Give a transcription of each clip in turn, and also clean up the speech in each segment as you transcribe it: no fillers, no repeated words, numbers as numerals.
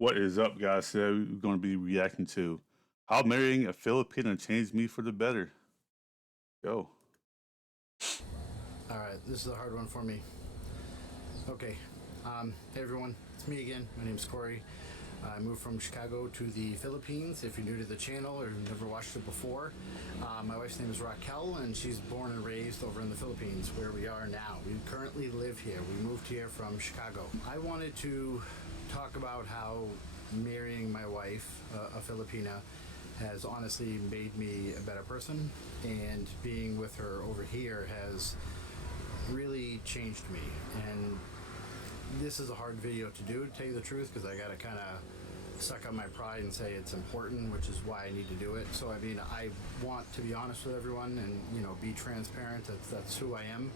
What is up, guys? Today we're going to be reacting to how marrying a Filipina changed me for the better. Go. All right, this is a hard one for me. Okay, hey everyone, it's me again. My name's Corey. I moved from Chicago to the Philippines. If you're new to the channel or never watched it before, my wife's name is Raquel, and she's born and raised over in the Philippines, where we are now. We currently live here. We moved here from Chicago. I wanted to talk about how marrying my wife, a Filipina, has honestly made me a better person, and being with her over here has really changed me. And this is a hard video to do, to tell you the truth, because I gotta kind of suck up my pride and say it's important, which is why I need to do it. So I mean, I want to be honest with everyone and be transparent. That's who I am,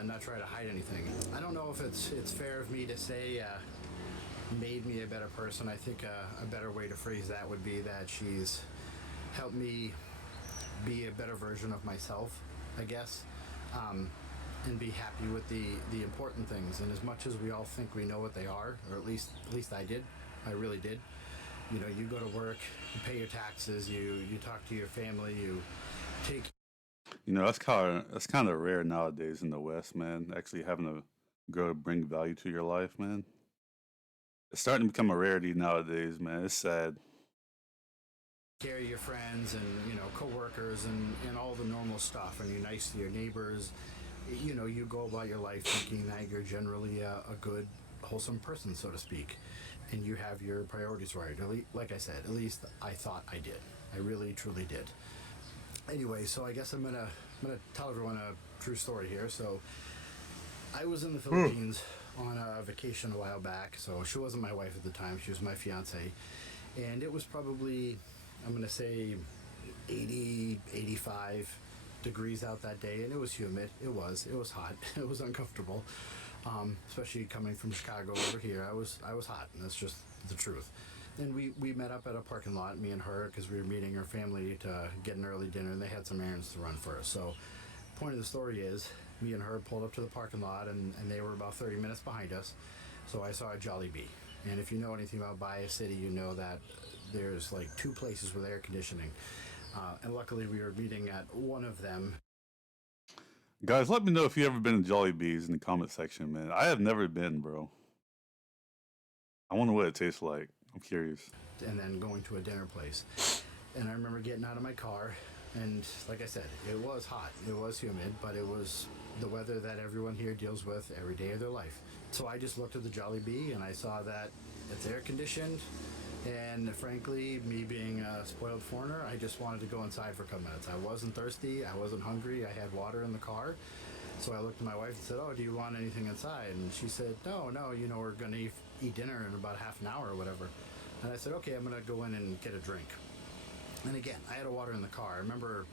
and not try to hide anything. I don't know if it's fair of me to say made me a better person. I think a better way to phrase that would be that she's helped me be a better version of myself, I guess. And be happy with the important things. And as much as we all think we know what they are, or at least I did, I really did. You go to work, you pay your taxes, you talk to your family, you take. That's kind of rare nowadays in the West, man. Actually having a girl bring value to your life, man. It's starting to become a rarity nowadays, man. It's sad. Care of your friends and coworkers and all the normal stuff, and you're nice to your neighbors. You go about your life thinking that you're generally a good, wholesome person, so to speak, and you have your priorities right. Like I said, at least I thought I did. I really, truly did. Anyway, so I guess I'm gonna tell everyone a true story here. So I was in the Philippines on a vacation a while back. So she wasn't my wife at the time; she was my fiance, and it was probably, I'm gonna say, 80, 85 degrees out that day, and it was humid. It was hot. It was uncomfortable, especially coming from Chicago over here. I was hot, and that's just the truth. And we met up at a parking lot, me and her, because we were meeting her family to get an early dinner, and they had some errands to run first. So point of the story is, me and her pulled up to the parking lot, and they were about 30 minutes behind us. So I saw a Jollibee, and if you know anything about Bacolod City, you know that there's like two places with air conditioning. And luckily we were meeting at one of them. Guys, let me know if you ever been to Jollibee's in the comment section, man. I have never been, bro. I wonder what it tastes like. I'm curious. And then going to a dinner place. And I remember getting out of my car, and like I said, it was hot, it was humid, but it was the weather that everyone here deals with every day of their life. So I just looked at the Jollibee and I saw that it's air conditioned. And frankly, me being a spoiled foreigner, I just wanted to go inside for a couple minutes. I wasn't thirsty, I wasn't hungry, I had water in the car. So I looked at my wife and said, "Oh, do you want anything inside?" And she said, no, we're gonna eat dinner in about half an hour or whatever. And I said, okay, I'm gonna go in and get a drink. And again, I had a water in the car. I remember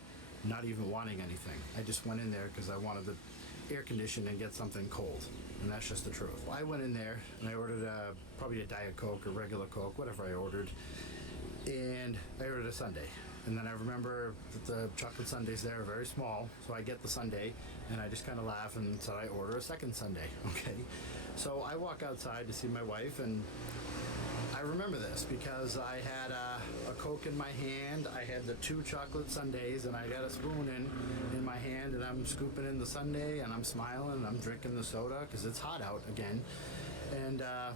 not even wanting anything. I just went in there because I wanted the air conditioned and get something cold, and that's just the truth. I went in there and I ordered probably a Diet Coke or regular Coke, whatever I ordered, and I ordered a sundae. And then I remember that the chocolate sundaes there are very small, so I get the sundae, and I just kind of laugh and said I order a second sundae. Okay, so I walk outside to see my wife, and I remember this because I had a Coke in my hand, I had the two chocolate sundaes, and I got a spoon in my hand, and I'm scooping in the sundae, and I'm smiling, and I'm drinking the soda because it's hot out again. And a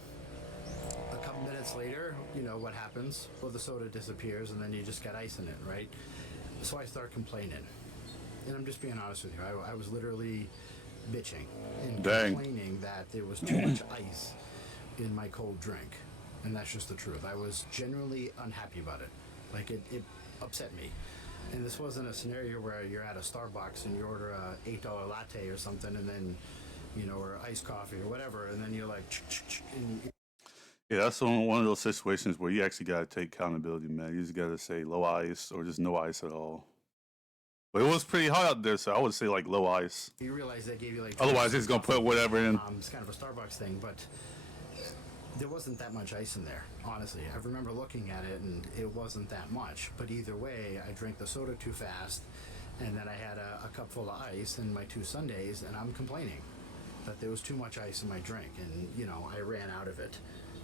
couple minutes later, what happens? Well, the soda disappears, and then you just got ice in it, right? So I start complaining, and I'm just being honest with you. I was literally bitching and complaining that there was too much ice in my cold drink. And that's just the truth. I was genuinely unhappy about it. Like, it upset me. And this wasn't a scenario where you're at a Starbucks and you order a $8 latte or something, and then, or iced coffee or whatever, and then you're like, and Yeah, that's one of those situations where you actually got to take accountability, man. You just got to say low ice or just no ice at all. But it was pretty hot out there, so I would say like low ice. You realize they gave you like. Otherwise, it's gonna put whatever in. It's kind of a Starbucks thing, but there wasn't that much ice in there, honestly. I remember looking at it, and it wasn't that much. But either way, I drank the soda too fast, and then I had a cup full of ice and my two sundaes, and I'm complaining that there was too much ice in my drink, and I ran out of it.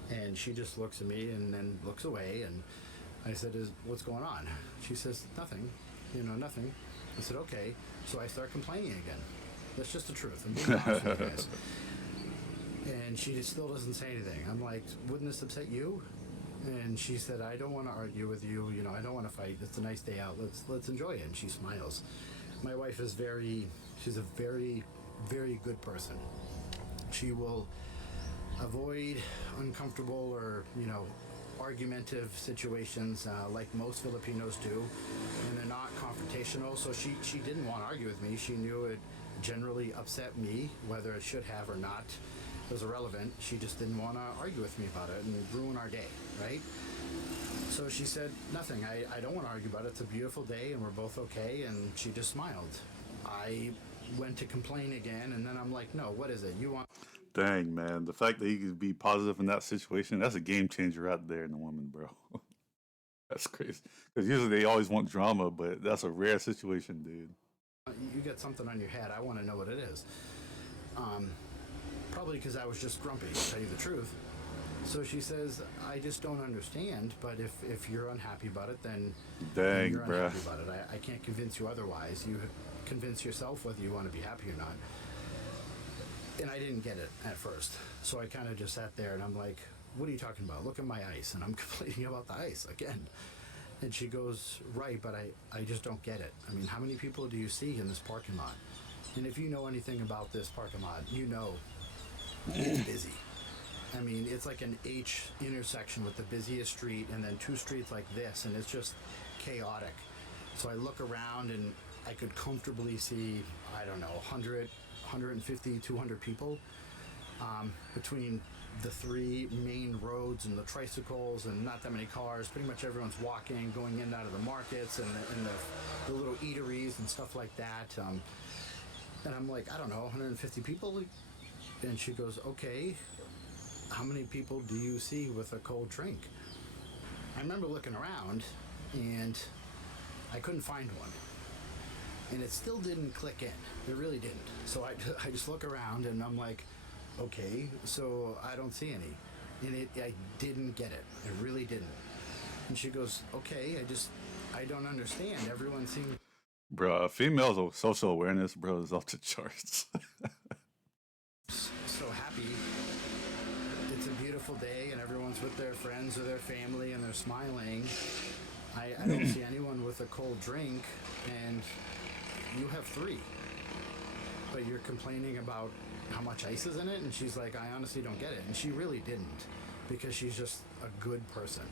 And she just looks at me and then looks away. And I said, what's going on? She says, nothing, nothing. I said, okay. So I start complaining again. That's just the truth. I'm being honest with you guys. And she still doesn't say anything. I'm like, wouldn't this upset you? And she said, I don't want to argue with you. I don't want to fight. It's a nice day out. Let's enjoy it. And she smiles. My wife is she's a very, very good person. She will avoid uncomfortable or, argumentative situations like most Filipinos do. And they're not confrontational. So she didn't want to argue with me. She knew it generally upset me, whether it should have or not. It was irrelevant. She just didn't want to argue with me about it and ruin our day, right? So she said, nothing. I don't want to argue about it. It's a beautiful day and we're both okay. And she just smiled. I went to complain again, and then I'm like, no, what is it? You want... Dang, man. The fact that you could be positive in that situation, that's a game changer out there in a woman, bro. That's crazy. Because usually they always want drama, but that's a rare situation, dude. You get something on your head. I want to know what it is. Probably because I was just grumpy, to tell you the truth. So she says, I just don't understand, but if you're unhappy about it, then dang, you're bruh. unhappy about it. I can't convince you otherwise. You convince yourself whether you want to be happy or not. And I didn't get it at first. So I kind of just sat there and I'm like, what are you talking about? Look at my ice. And I'm complaining about the ice again. And she goes, right, but I just don't get it. I mean, how many people do you see in this parking lot? And if you know anything about this parking lot, you know it's busy. I mean, it's like an H intersection with the busiest street and then two streets like this, and it's just chaotic. So I look around and I could comfortably see, I don't know, 100, 150, 200 people between the three main roads and the tricycles and not that many cars. Pretty much everyone's walking, going in and out of the markets and the little eateries and stuff like that. And I'm like, I don't know, 150 people? And she goes, okay, how many people do you see with a cold drink? I remember looking around and I couldn't find one. And it still didn't click in. It really didn't. So I just look around and I'm like, okay, so I don't see any. And I didn't get it. I really didn't. And she goes, okay, I don't understand. Everyone seems... Bro, females' social awareness, bro, is off the charts. so happy. It's a beautiful day and everyone's with their friends or their family and they're smiling. I don't see anyone with a cold drink, and you have three. But you're complaining about how much ice is in it? And she's like, I honestly don't get it. And she really didn't, because she's just a good person.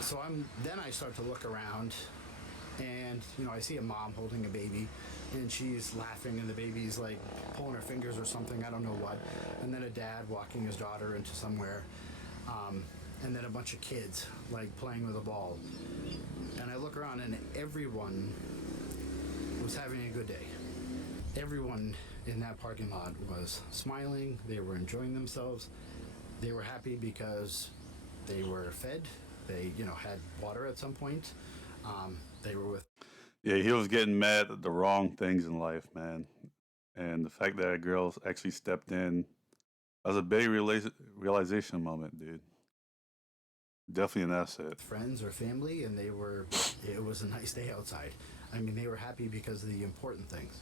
So then I start to look around, and I see a mom holding a baby, and she's laughing, and the baby's like pulling her fingers or something, I don't know what. And then a dad walking his daughter into somewhere, and then a bunch of kids like playing with a ball. And I look around, and everyone was having a good day. Everyone in that parking lot was smiling. They were enjoying themselves. They were happy because they were fed. They, had water at some point. They were with... Yeah, he was getting mad at the wrong things in life, man. And the fact that a girl actually stepped in, that was a big realization moment, dude. Definitely an asset. Friends or family, and it was a nice day outside. I mean, they were happy because of the important things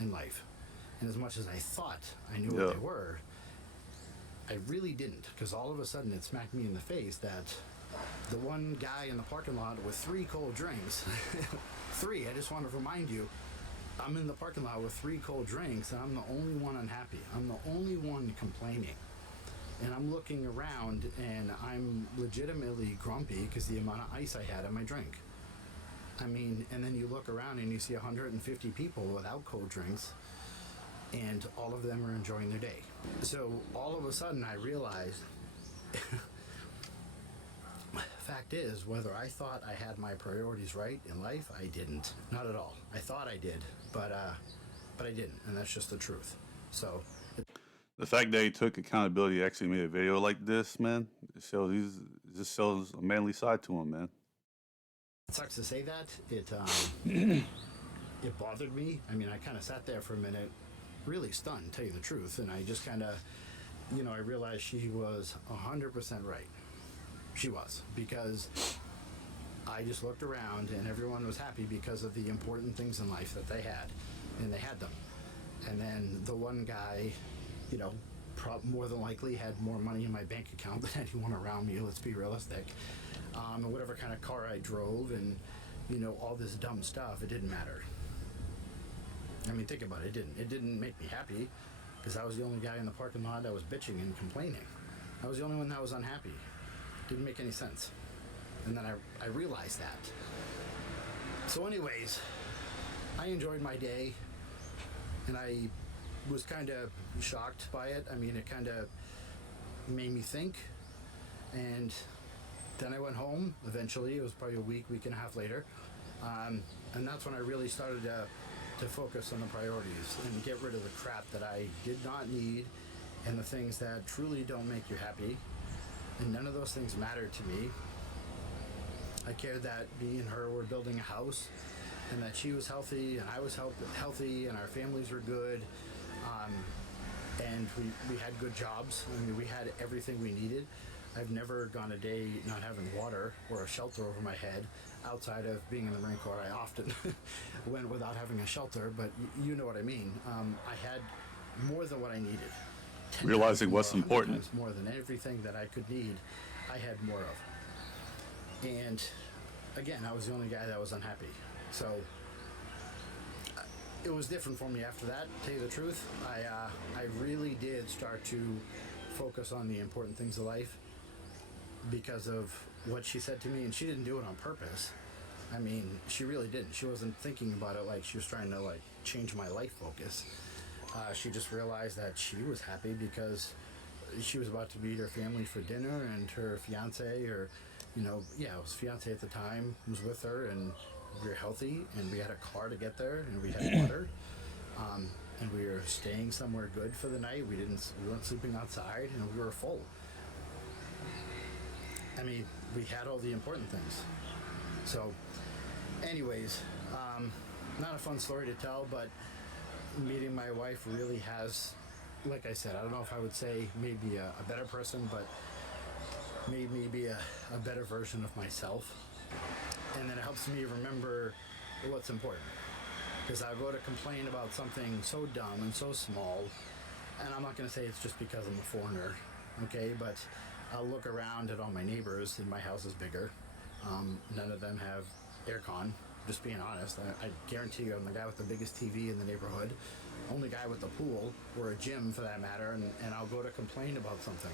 in life. And as much as I thought I knew what they were, I really didn't, because all of a sudden it smacked me in the face that the one guy in the parking lot with 3 cold drinks, 3, I just want to remind you, I'm in the parking lot with 3 cold drinks, and I'm the only one unhappy. I'm the only one complaining. And I'm looking around, and I'm legitimately grumpy because the amount of ice I had in my drink. I mean, and then you look around and you see 150 people without cold drinks, and all of them are enjoying their day. So all of a sudden I realized, fact is, whether I thought I had my priorities right in life, I didn't. Not at all. I thought I did, but I didn't, and that's just the truth. So the fact that he took accountability, actually made a video like this, man, it just shows a manly side to him, man. It sucks to say that. It bothered me. I mean, I kind of sat there for a minute, really stunned, to tell you the truth, and I just kind of I realized she was 100% right. She was, because I just looked around and everyone was happy because of the important things in life that they had, and they had them. And then the one guy, more than likely had more money in my bank account than anyone around me, let's be realistic. And whatever kind of car I drove and, all this dumb stuff, it didn't matter. I mean, think about it, it didn't make me happy, because I was the only guy in the parking lot that was bitching and complaining. I was the only one that was unhappy. Didn't make any sense. And then I realized that. So anyways, I enjoyed my day, and I was kind of shocked by it. I mean, it kind of made me think. And then I went home eventually. It was probably a week and a half later. And that's when I really started to focus on the priorities and get rid of the crap that I did not need and the things that truly don't make you happy. And none of those things mattered to me. I cared that me and her were building a house, and that she was healthy and I was healthy and our families were good. And we had good jobs. I mean, we had everything we needed. I've never gone a day not having water or a shelter over my head. Outside of being in the Marine Corps, I often went without having a shelter, but you know what I mean. I had more than what I needed. Realizing what's important. More than everything that I could need, I had more of. And again, I was the only guy that was unhappy. So it was different for me after that, to tell you the truth. I really did start to focus on the important things of life because of what she said to me, and she didn't do it on purpose. I mean, she really didn't. She wasn't thinking about it like she was trying to change my life focus. She just realized that she was happy because she was about to meet her family for dinner, and her fiance, or it was fiance at the time, was with her, and we were healthy, and we had a car to get there, and we had water, and we were staying somewhere good for the night. We weren't sleeping outside, and we were full. I mean, we had all the important things. So, anyways, not a fun story to tell, but meeting my wife really has, like I said, I don't know if I would say maybe a better person, but made me be a better version of myself. And then it helps me remember what's important. Because I go to complain about something so dumb and so small, and I'm not going to say it's just because I'm a foreigner, okay, but I'll look around at all my neighbors, and my house is bigger. None of them have aircon, just being honest. I guarantee you I'm the guy with the biggest TV in the neighborhood, only guy with a pool, or a gym for that matter, and I'll go to complain about something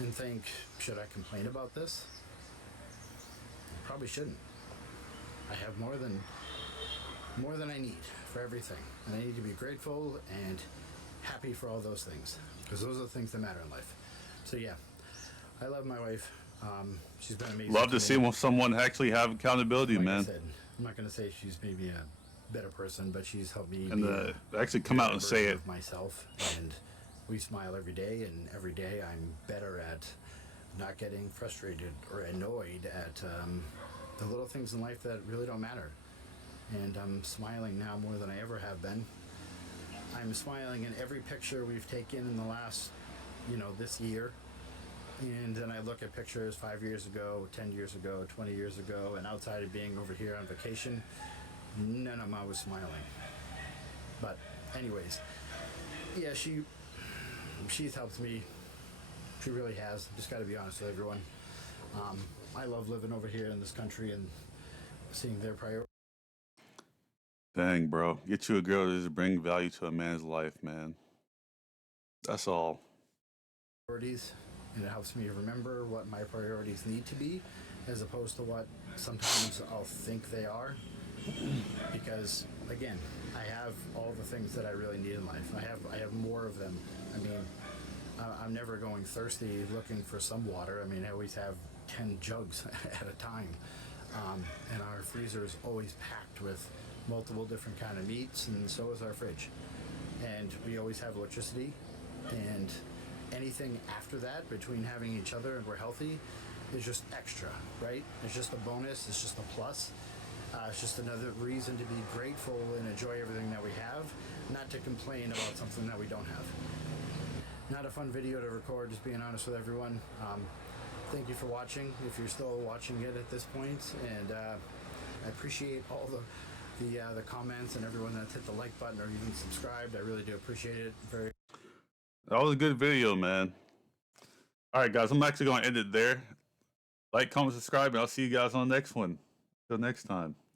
and think, should I complain about this? Probably shouldn't. I have more than I need for everything, and I need to be grateful and happy for all those things, because those are the things that matter in life. So yeah, I love my wife. She's been amazing. Love to see someone actually have accountability, like man. I said, I'm not going to say she's maybe a better person, but she's helped me actually come out and say it. Of myself, and we smile every day, and every day I'm better at not getting frustrated or annoyed at the little things in life that really don't matter. And I'm smiling now more than I ever have been. I'm smiling in every picture we've taken in the last, this year. And then I look at pictures 5 years ago, 10 years ago, 20 years ago, and outside of being over here on vacation, none of them I was smiling. But anyways, yeah, she's helped me. She really has. Just got to be honest with everyone. I love living over here in this country and seeing their priorities. Dang, bro. Get you a girl that just bring value to a man's life, man. That's all. And it helps me remember what my priorities need to be, as opposed to what sometimes I'll think they are. Because again, I have all the things that I really need in life. I have more of them. I mean, I'm never going thirsty looking for some water. I mean, I always have 10 jugs at a time. And our freezer is always packed with multiple different kind of meats, and so is our fridge. And we always have electricity, and anything after that, between having each other and we're healthy, is just extra, right? It's just a bonus, it's just a plus. It's just another reason to be grateful and enjoy everything that we have, not to complain about something that we don't have. not a fun video to record, just being honest with everyone. Thank you for watching, if you're still watching it at this point, and I appreciate all the comments and everyone that's hit the like button or even subscribed. I really do appreciate it. That was a good video, man. All right, guys, I'm actually going to end it there. Like, comment, subscribe, and I'll see you guys on the next one. Till next time.